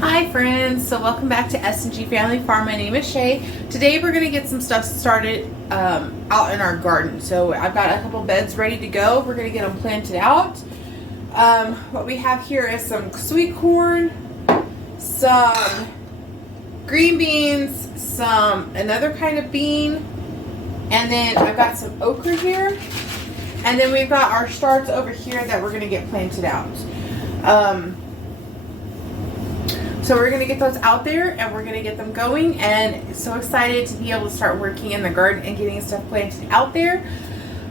Hi friends, so welcome back to S&G Family Farm. My name is Shay. Today we're going to get some stuff started out in our garden. So I've got a couple beds ready to go. We're going to get them planted out. What we have here is some sweet corn, some green beans, another kind of bean, and then I've got some okra here. And then we've got our starts over here that we're going to get planted out. So we're going to get those out there and we're going to get them going, and so excited to be able to start working in the garden and getting stuff planted out there.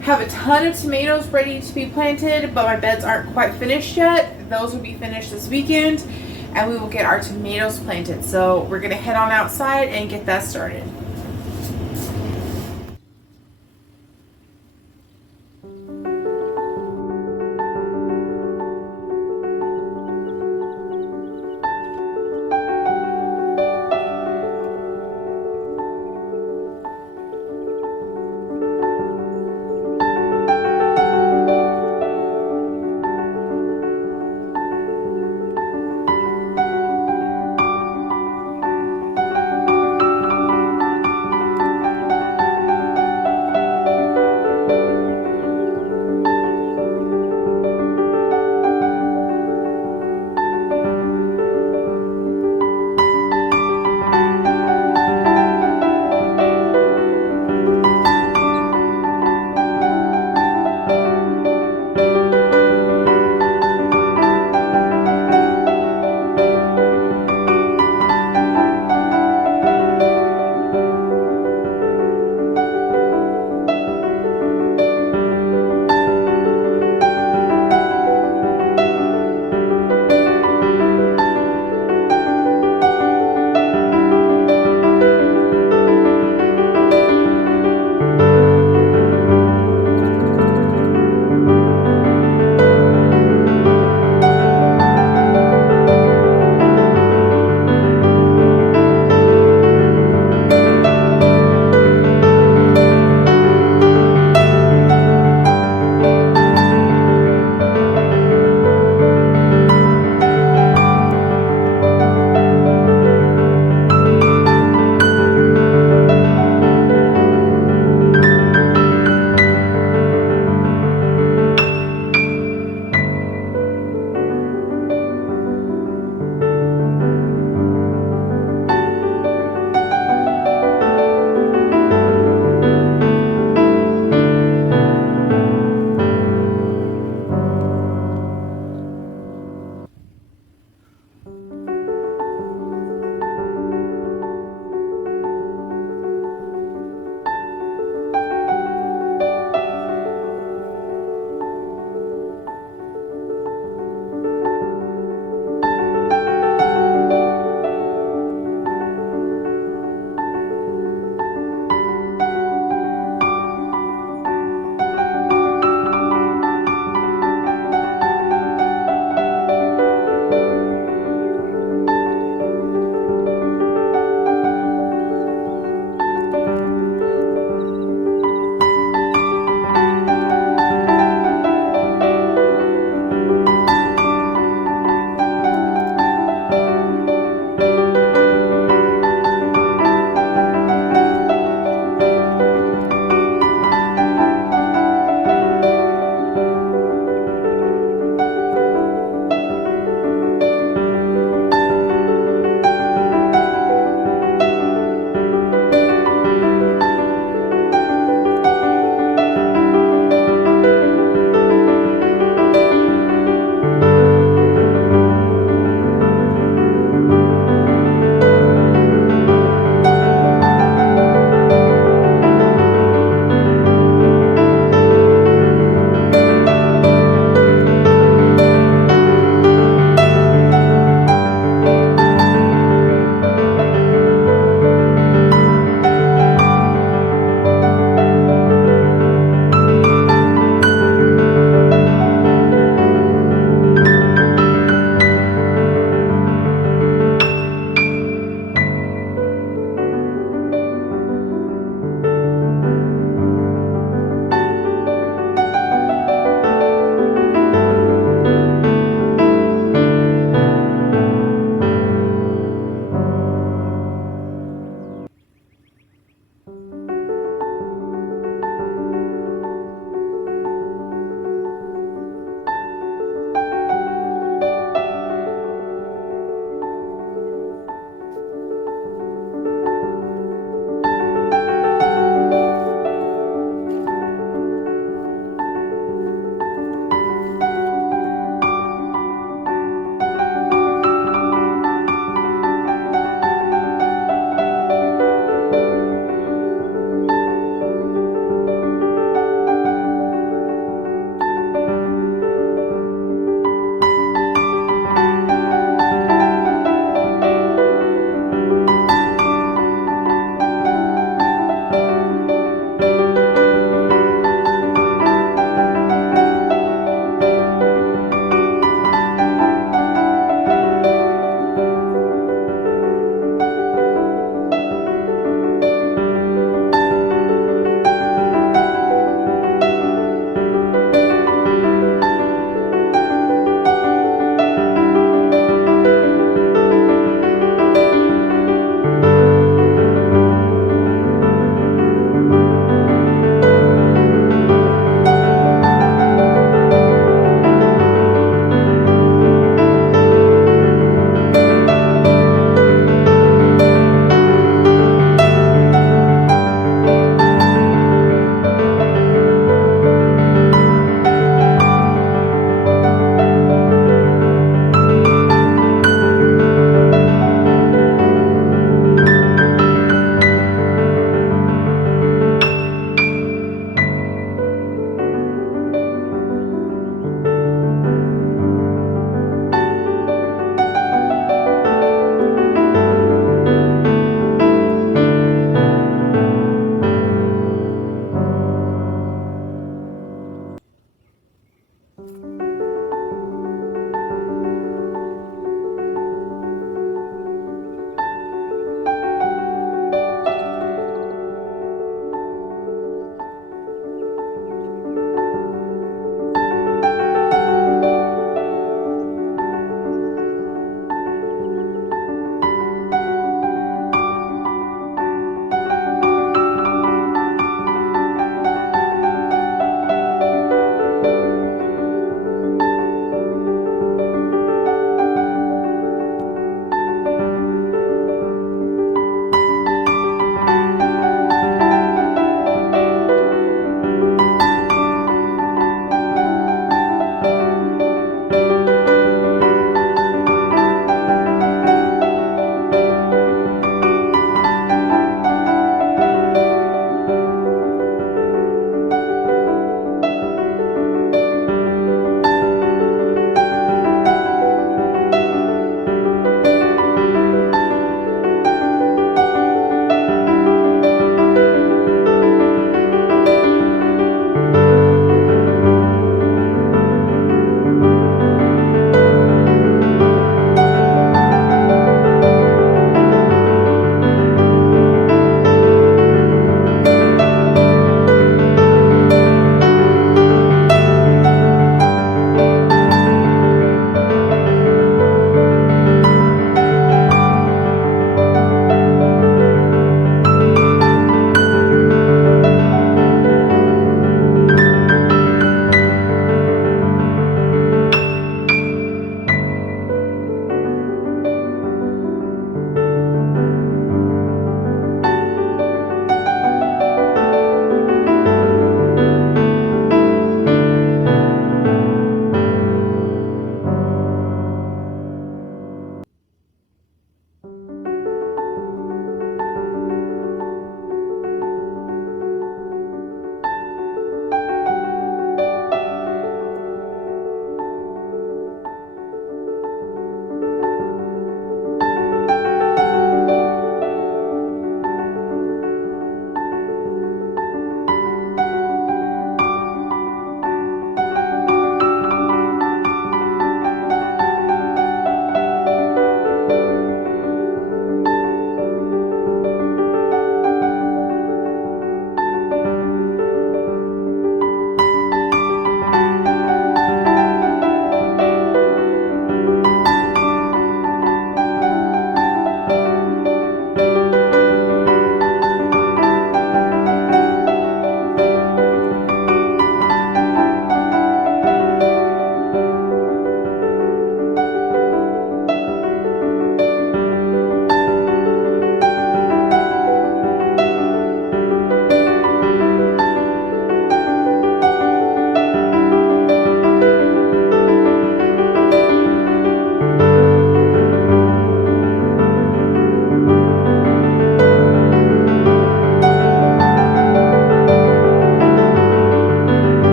Have a ton of tomatoes ready to be planted, but my beds aren't quite finished yet. Those will be finished this weekend and we will get our tomatoes planted. So we're going to head on outside and get that started.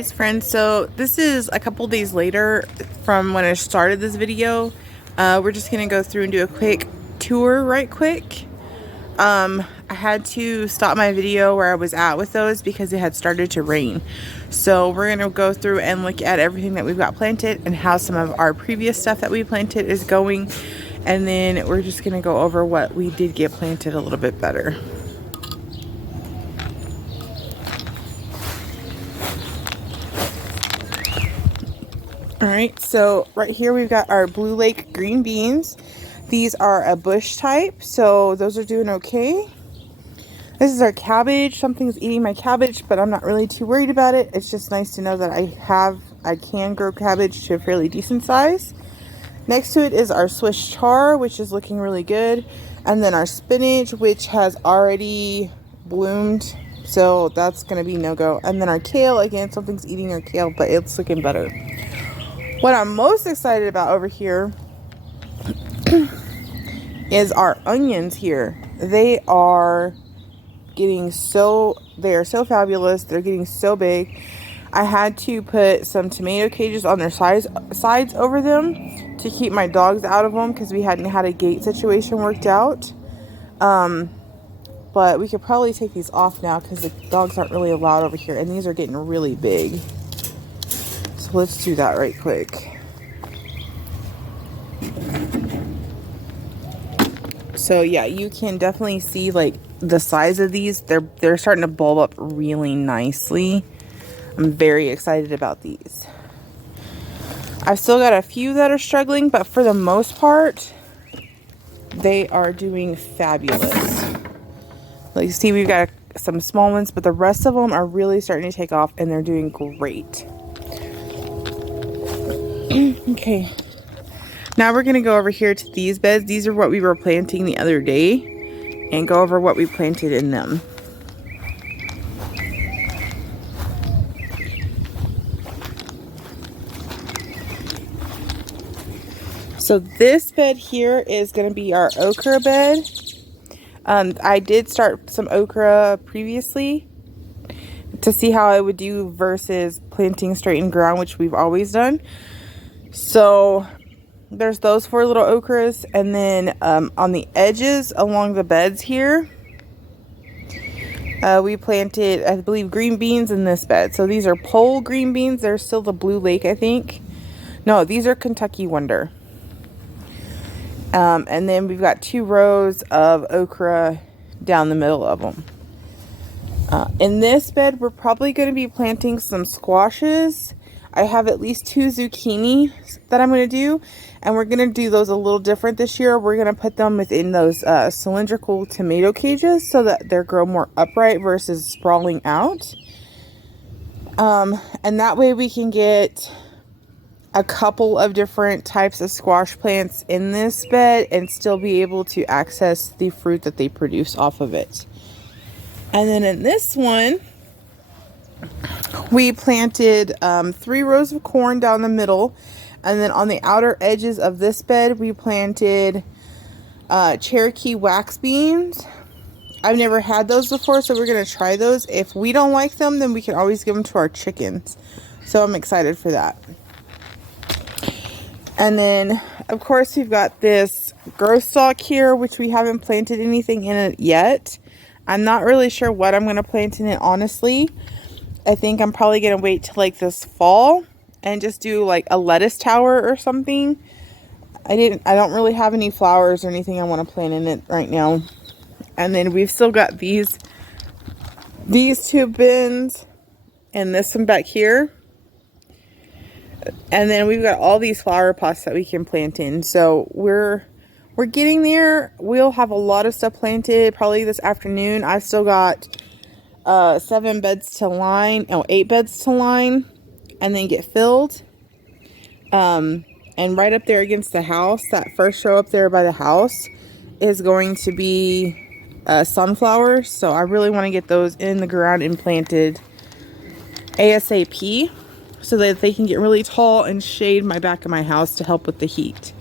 Alright friends, so this is a couple days later from when I started this video. We're just going to go through and do a quick tour right quick. I had to stop my video where I was at with those because it had started to rain. So we're going to go through and look at everything that we've got planted and how some of our previous stuff that we planted is going. And then we're just going to go over what we did get planted a little bit better. Alright, so right here we've got our Blue Lake green beans. These are a bush type, so those are doing okay. This is our cabbage. Something's eating my cabbage, but I'm not really too worried about it. It's just nice to know that I can grow cabbage to a fairly decent size. Next to it is our Swiss chard, which is looking really good. And then our spinach, which has already bloomed, so that's going to be no-go. And then our kale, again, something's eating our kale, but it's looking better. What I'm most excited about over here is our onions here. They are so fabulous. They're getting so big. I had to put some tomato cages on their sides over them to keep my dogs out of them because we hadn't had a gate situation worked out. But we could probably take these off now because the dogs aren't really allowed over here, and these are getting really big. So let's do that right quick. So yeah, you can definitely see like the size of these. They're starting to bulb up really nicely. I'm very excited about these. I've still got a few that are struggling, but for the most part, they are doing fabulous. Like you see, we've got some small ones, but the rest of them are really starting to take off and they're doing great. Okay, now we're going to go over here to these beds. These are what we were planting the other day and go over what we planted in them. So this bed here is going to be our okra bed. I did start some okra previously to see how I would do versus planting straight in ground, which we've always done. So there's those 4 little okras, and then on the edges along the beds here, we planted, I believe, green beans in this bed. So these are pole green beans. They're still the Blue Lake, I think. No, these are Kentucky Wonder. And then we've got 2 rows of okra down the middle of them. In this bed, we're probably going to be planting some squashes. I have at least 2 zucchini that I'm going to do, and we're going to do those a little different this year. We're going to put them within those cylindrical tomato cages so that they grow more upright versus sprawling out. And that way we can get a couple of different types of squash plants in this bed and still be able to access the fruit that they produce off of it. And then in this one, we planted 3 rows of corn down the middle, and then on the outer edges of this bed we planted Cherokee Wax Beans. I've never had those before, so we're going to try those. If we don't like them, then we can always give them to our chickens. So I'm excited for that. And then, of course, we've got this growth stalk here, which we haven't planted anything in it yet. I'm not really sure what I'm going to plant in it, honestly. I think I'm probably going to wait till like this fall and just do like a lettuce tower or something. I don't really have any flowers or anything I want to plant in it right now. And then we've still got these 2 bins and this one back here. And then we've got all these flower pots that we can plant in. So we're getting there. We'll have a lot of stuff planted probably this afternoon. I've still got 8 beds to line and then get filled. And right up there against the house, that first row up there by the house is going to be sunflowers. So I really want to get those in the ground and planted ASAP so that they can get really tall and shade my back of my house to help with the heat.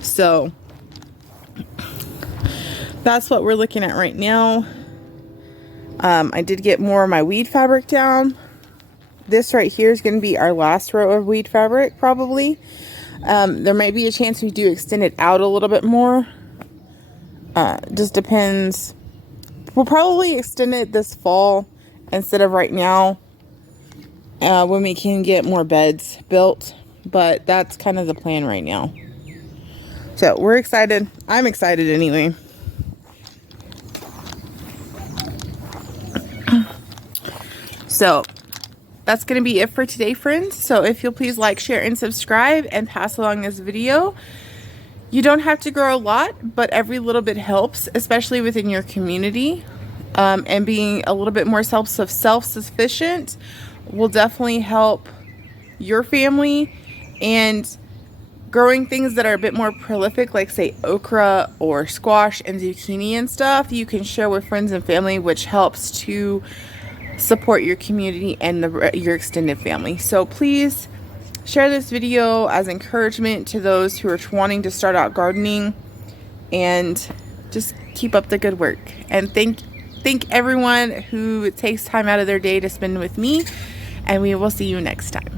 So that's what we're looking at right now. I did get more of my weed fabric down. this right here is going to be our last row of weed fabric, probably. There might be a chance we do extend it out a little bit more. Just depends. We'll probably extend it this fall instead of right now, when we can get more beds built. But that's kind of the plan right now. So we're excited. I'm excited anyway. So that's going to be it for today, friends. So if you'll please like, share, and subscribe and pass along this video. You don't have to grow a lot, but every little bit helps, especially within your community. And being a little bit more self-sufficient will definitely help your family. And growing things that are a bit more prolific, like say okra or squash and zucchini and stuff, you can share with friends and family, which helps to support your community and your extended family. So please share this video as encouragement to those who are wanting to start out gardening, and just keep up the good work. And thank everyone who takes time out of their day to spend with me, and we will see you next time.